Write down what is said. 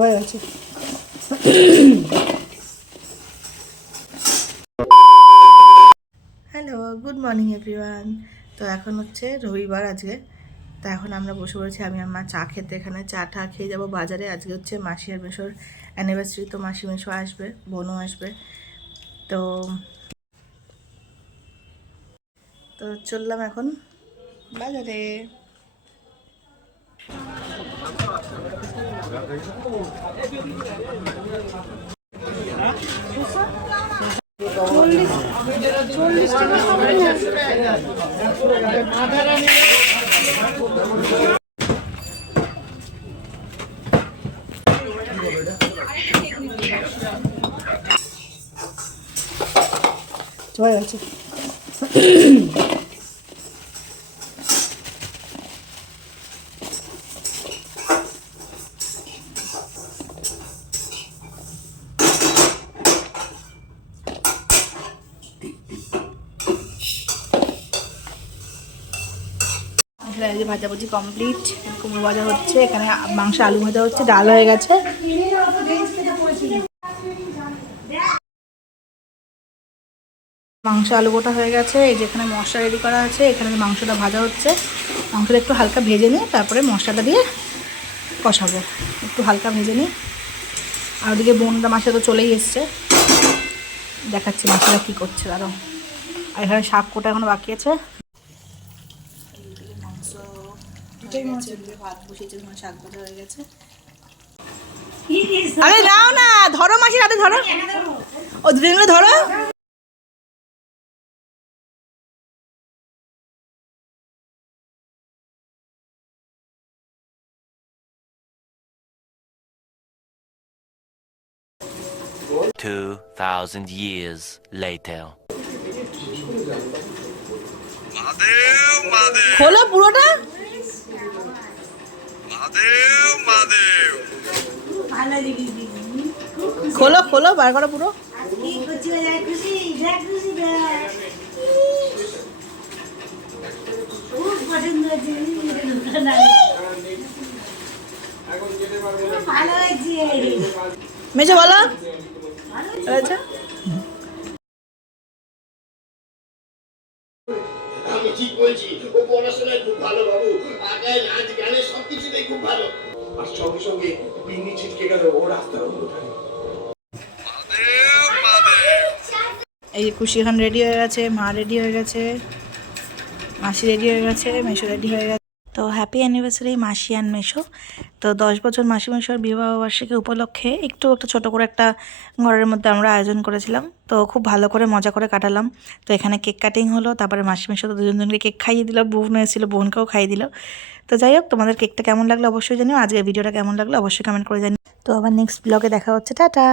হয়ে গেছে। Hello, good morning everyone. তো এখন হচ্ছে রবিবার আজকে। তো এখন আমরা বসে পড়েছি আমি আর মা চা খেতে। এখানে চা টা খেয়ে যাবো বাজারে। আজকে হচ্ছে মাসি আর মেশোর অ্যানিভার্সারি, তো মাসি মেশো আসবে, বোনও আসবে। তো তো চললাম এখন বাজারে। হয়ে গেছে। এখানে যে ভাজাভুজি কমপ্লিট, কুমড়ো ভাজা হচ্ছে, এখানে মাংস আলু ভাজা হচ্ছে, ডাল হয়ে গেছে। মাংস আলু গোটা হয়ে গেছে। এই যে এখানে মশলা রেডি করা আছে, এখানে মাংসটা ভাজা হচ্ছে। মাংসটা একটু হালকা ভেজে নিয়ে তারপরে মশলাটা দিয়ে কষাবো। একটু হালকা ভেজে নিই। আর ওদিকে বোনটা মাসে তো চলেই এসছে, দেখাচ্ছি মাছটা কী করছে আরও। আর এখানে শাক কোটা এখনো বাকি আছে। মাংস ভাত বসিয়েছে, শাক ভাজা হয়ে গেছে। আরে নাও না, ধরো মাসির হাতে ধরো, ও দুজনে ধরো। $2,000 years later. খোলো পুরোটা। খোলো খোলো, বার করো পুরো। মেজো বলো। আচ্ছা, আমি ঠিক বলছি, ও পড়াশোনায় খুব ভালো বাবু, আগায় নাচ গানে সবকিছুতেই খুব ভালো। আর সঙ্গে সঙ্গে পিন্নি ছিটকে গেল ও রাস্তার অন্ধকারে। এই যে খুশি এখন রেডি হয়ে গেছে, মা রেডি হয়ে গেছে, মাসি রেডি হয়ে গেছে, মেশো রেডি হয়ে গেছে। তো হ্যাপি অ্যানিভার্সারি মাসি অ্যান্ড মেশো। তো 10 বছর মাসি মেশোর বিবাহবার্ষিকী উপলক্ষে একটু ছোটো করে একটা ঘরের মধ্যে আমরা আয়োজন করেছিলাম। তো খুব ভালো করে মজা করে কাটালাম। তো এখানে কেক কাটিং হলো, তারপরে মাসি মেশো তো দুজনকে কেক খাইয়ে দিল, বোন এসেছিলো, বোনকেও খাইয়ে দিল। তো যাই হোক, তোমাদের কেকটা কেমন লাগলো অবশ্যই জানিও, আজকের ভিডিওটা কেমন লাগলো অবশ্যই কমেন্ট করে জানিও। তো আবার নেক্সট ব্লগে দেখা হচ্ছে, টাটা।